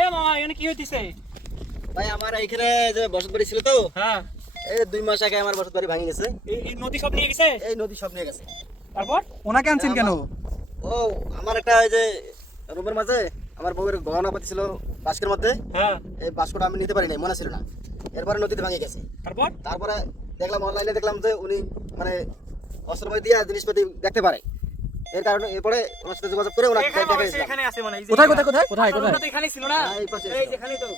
এ মামা এখানে কি হইতিছে? ভাই আমার এইখানে যে বসত বাড়ি ছিল তো, হ্যাঁ এই 2 মাস আগে আমার বসত বাড়ি ভেঙে গেছে। এই নদী সব নিয়ে গেছে। এই নদী সব নিয়ে গেছে। তারপর ওনাকে আনছেন কেন? ও আমার একটা এই যে রুমের মাঝে আমার বউয়ের গহনাপাতি ছিল বাস্কের মধ্যে। হ্যাঁ এই বাস্কটা আমি নিতে পারি নাই, মনে ছিল না। এরপরে নদীতে ভেঙে গেছে। তারপরে দেখলাম অনলাইনে দেখলাম যে উনি মানে অস্ত্রপাতি দিয়ে জিনিসপাতি দেখতে পারে। এর কারণে এরপরে ওনার সাথে যোগাযোগ করে ওনাকে এখানে দেখাই এখানে আছে মানে এই যে কোথায় কোথায় কোথায় কোথায় কোথায় কোথায়? তো এখানেই ছিল না। এই পাশে এই যেখানেই তো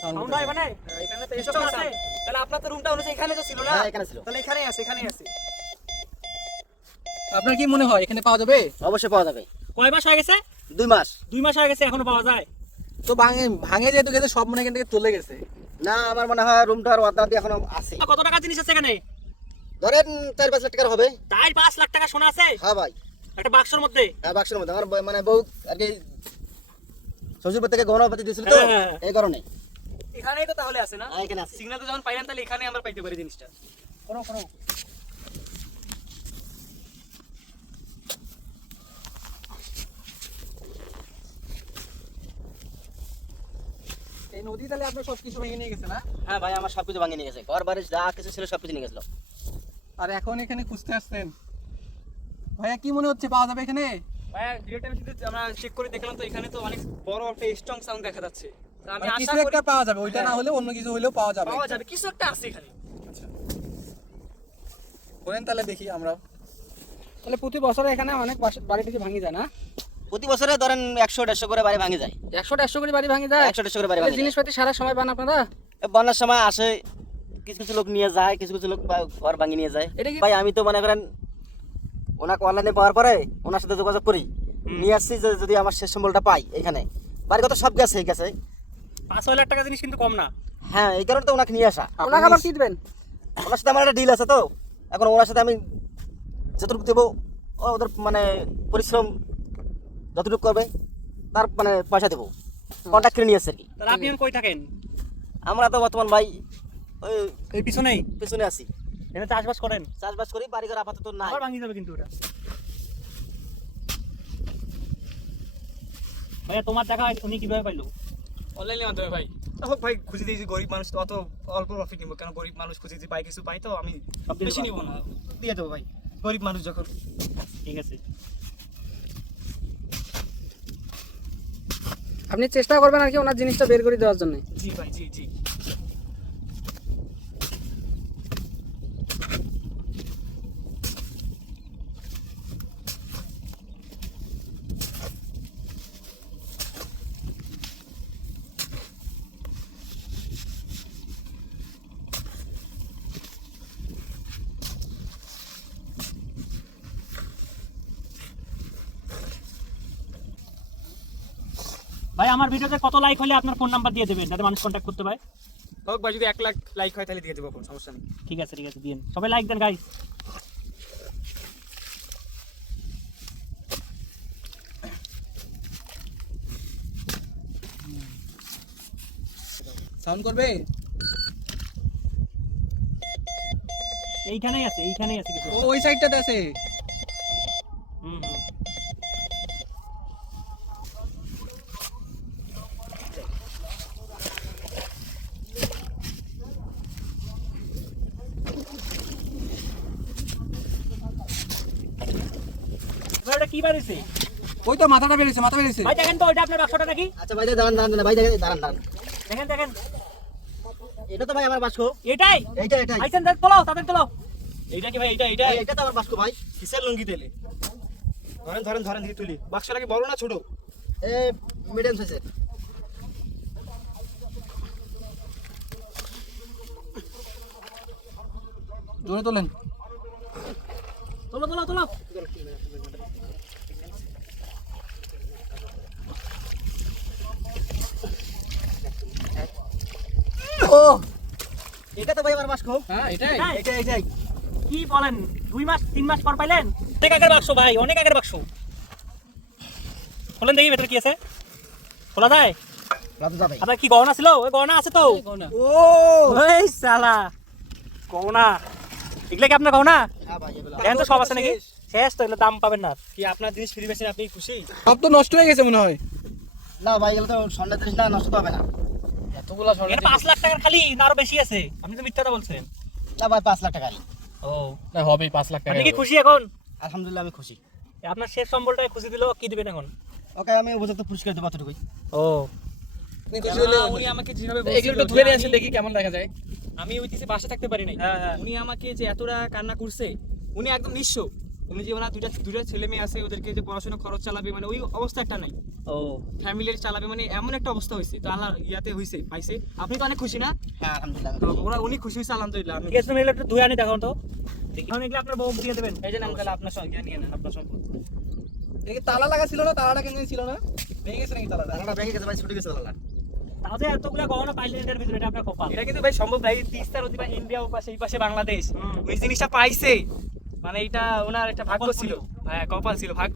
সাউন্ড হয় মানে এখানে তো এসব আছে। তাহলে আপনার তো রুমটা হচ্ছে এখানে তো ছিল না। হ্যাঁ এখানে ছিল। তাহলে এখানেই আছে এখানেই আছে। আপনার কি মনে হয় এখানে পাওয়া যাবে? অবশ্যই পাওয়া যাবে। কয় মাস হয়ে গেছে? 2 মাস। 2 মাস হয়ে গেছে এখনো পাওয়া যায়? তো ভাঙে যেহেতু গেছে সব মনে এখান থেকে চলে গেছে। না আমার মনে হয় রুমটার অর্ধেক এখনো আছে। কত টাকা জিনিস আছে এখানে? ধরেন 4-5 লাখ টাকার হবে। তাই 5 লাখ টাকা সোনা আছে হ্যাঁ ভাই। একটা বাক্সের মধ্যে। হ্যাঁ বাক্সের মধ্যে আমার মানে বউ আর কি শ্বশুরবাড়ি থেকে গহনাপাতি দিয়েছিল তো, হ্যাঁ। এই কারণে। এখানেই তো তাহলে আছে না? হ্যাঁ এখানে আছে। সিগন্যাল তো যখন পাইলাম তাহলে এখানে আমরা পাইতে পারি জিনিসটা। করো করো। এই নদী তাহলে আপনার সবকিছু ভেঙে নিয়ে গেছে না? হ্যাঁ ভাই আমার সবকিছু ভাঙিয়ে নিয়ে গেছে। ঘর বাড়ি যা কিছু ছিল সবকিছু নিয়ে গেছিল। আর এখন এখানে খুঁজতে আসছেন। ভাইয়া কি মনে হচ্ছে পাওয়া যাবে এখানে? ভাইয়া ডিরেক্ট আমি শুধু আমরা চেক করে দেখলাম তো এখানে তো অনেক বড় একটা স্ট্রং সাউন্ড দেখা যাচ্ছে। তো আমি মানে আশা কিছু করি একটা পাওয়া যাবে, ওইটা না হলে অন্য কিছু হলেও পাওয়া যাবে। পাওয়া যাবে, কিছু একটা আছে এখানে। বলেন তাহলে দেখি আমরা। তাহলে প্রতি বছরে এখানে অনেক বাড়ি থেকে ভাঙি যায় না? প্রতি বছরে ধরেন 100-150 করে বাড়ি ভাঙে যায়। 100-150 করে বাড়ি ভাঙি যায়। 100-150 করে বাড়ি ভাঙে যায়। জিনিসপাতি সারা সময় পান আপনারা? এই বন্যার সময় আসে, কিছু কিছু লোক নিয়ে যায়, কিছু কিছু লোক ঘর ভাঙিয়ে নিয়ে যায়। এটা কি ভাই আমি তো মনে করেন ওনাকে অনলাইনে পাওয়ার পরে ওনার সাথে যোগাযোগ করি, নিয়ে আসছি যে যদি আমার শেষ সম্বলটা পাই এখানে। বাড়ি কত সব গেছে গেছে। 5-6 লাখ টাকা জিনিস কিন্তু কম না। হ্যাঁ এই কারণে তো ওনাকে নিয়ে আসা। ওনাকে আবার কি দিবেন? ওনার সাথে আমার একটা ডিল আছে তো, এখন ওনার সাথে আমি যতটুকু দেবো ওদের মানে পরিশ্রম যতটুকু করবে তার মানে পয়সা দেবো। কন্ট্যাক্ট করে নিয়ে আসছে আর কি। তাহলে আপনি এখন কই থাকেন? আমরা তো বর্তমান ভাই ওই এই পিছনেই পেছনে আছি, এখানে চাষবাস করেন। চাষবাস করি। বাড়িঘর আপাতত নাই। আবার ভাঙি যাবে কিন্তু ওটা। ভাইয়া তোমার টাকা উনি কিভাবে পাইলো? অনলাইনের মাধ্যমে ভাই। হোক ভাই, খুঁজে দিয়েছি গরিব মানুষ তো অত অল্প প্রফিট নিব কেন? গরিব মানুষ খুঁজে পাই কিছু পাই তো আমি সব দিতে বেশি পারবো। নিব না, দিয়ে দেবো ভাই। গরিব মানুষ যখন। ঠিক আছে। আপনি চেষ্টা করবেন আর কি ওনার জিনিসটা বের করে দেওয়ার জন্য। জি ভাই জি জি। ভাই আমার ভিডিওতে কত লাইক হলে আপনার ফোন নাম্বার দিয়ে দেবেন যাতে মানুষ কন্ট্যাক্ট করতে পারে? হোক ভাই, যদি 1 লাখ লাইক হয় তাহলে দিয়ে দেবো, কোনো সমস্যা নেই। ঠিক আছে দিন। সবাই লাইক দেন গাইস। সাউন্ড করবে? এইখানেই আছে কিছু। ও ওই সাইডটাতে আছে। হুম। ওটা কি বাড়িছে? ওই তো মাথা বেরিয়েছে। ভাই দেখেন তো ওইটা আপনার বাক্সটা নাকি? আচ্ছা ভাই দাঁড়ান দাঁড়ান ভাই, দাঁড়ান। দেখেন এটা তো ভাই আমার বাস্ক। এটাই এইটাই আইছেন দেখ তোলো তাদের তোলো। এইটা কি ভাই? এইটা এটা তো আমার বাস্ক ভাই। কিসের লুঙ্গি তেলে? ধরেন দিয়ে তুলি। বাক্সটা কি বড় না ছোট? এ মিডিয়াম সাইজের। জোরে তোলেন। তোলো। ও এটা তো ভাই আমার বাস্ক। হ্যাঁ এটাই। এইটাই। কি বলেন? 2 মাস 3 মাস পর পাইলেন? অনেক আগের বাক্স ভাই, অনেক আগের বাক্স। খোলেন দেখি ভেতরে কি আছে। খোলা যায়? রাত যাবে। আপনার কি গহনা ছিল? ওই গহনা আছে তো? ও ওই শালা গহনা। এগুলা কি আপনার গহনা? হ্যাঁ ভাই এগুলো। দেখেন তো সব আছে নাকি? শেষ তো, এগুলো দাম পাবেন না। কি আপনার জিনিস ফ্রি বেচেন আপনি খুশি? সব তো নষ্ট হয়ে গেছে মনে হয়। না ভাই এগুলো তো স্বর্ণের জিনিস না, নষ্ট তো হবে না। এতগুলা স্বর্ণ এখানে 5 লাখ টাকার খালি না আরো বেশি আছে, আপনি তো মিথ্যাটা বলছেন। না ভাই 5 লাখ টাকা। ও না হবে 5 লাখ টাকা আপনি কি খুশি এখন? আলহামদুলিল্লাহ আমি খুশি। আপনার শেষ সম্বলটাকে খুশি দিলো, কি দিবেন এখন? ওকে আমি উপযুক্ত পুরস্কার দেবো এতটুকুই। ও আপনি খুশি হলে উনি আমাকে যেভাবে এগুলো একটু বলছিল ধরে যে আসে দেখি কেমন দেখা যায়। আমি ওই দিকে বাসা থাকতে পারি নাই, উনি আমাকে যে এতটা কান্না করছে, উনি একদম নিঃস্ব। উনি যে ওনার দুইটা ছেলে মেয়ে আছে, ওদেরকে যে পড়াশোনা খরচ চালাবে, মানে ওই অবস্থা একটা নাই, ও ফ্যামিলির চালাবে, মানে এমন একটা অবস্থা হয়েছে। তো আল্লাহ ইয়াতে হয়েছে, পাইছে। আপনি তো অনেক খুশি না? হ্যাঁ আলহামদুলিল্লাহ আমি তো খুশি। উনি খুশি হয়েছে, আলহামদুলিল্লাহ। আমি ঠিক আছে, তুমি এগুলো একটু ধুয়ে আনি দেখো তো। এখন এগুলো আপনার বউ দিয়ে দেবেন। এই যে নাম তাহলে আপনার সঙ্গে নিয়ে নেন আপনার সঙ্গে। দেখি তালা লাগা ছিল না, তালাটা কেন ছিল না? ভেঙে গেছে নাকি তালাটা? টাকাটা ব্যাংকে গেছে ভাই, ছুটে গেছে দাদা। তাহলে এতগুলো গহনা পাইলেন এটার ভিতরে, এটা আপনার কপাল। এটা কিন্তু ভাই সম্ভব ভাই, তিস্তা নদী বা ইন্ডিয়া ও পাশে এই পাশে বাংলাদেশ, ওই জিনিসটা পাইছে, মানে এটা ওনার একটা ভাগ্য ছিল। হ্যাঁ, কপাল ছিল, ভাগ্য।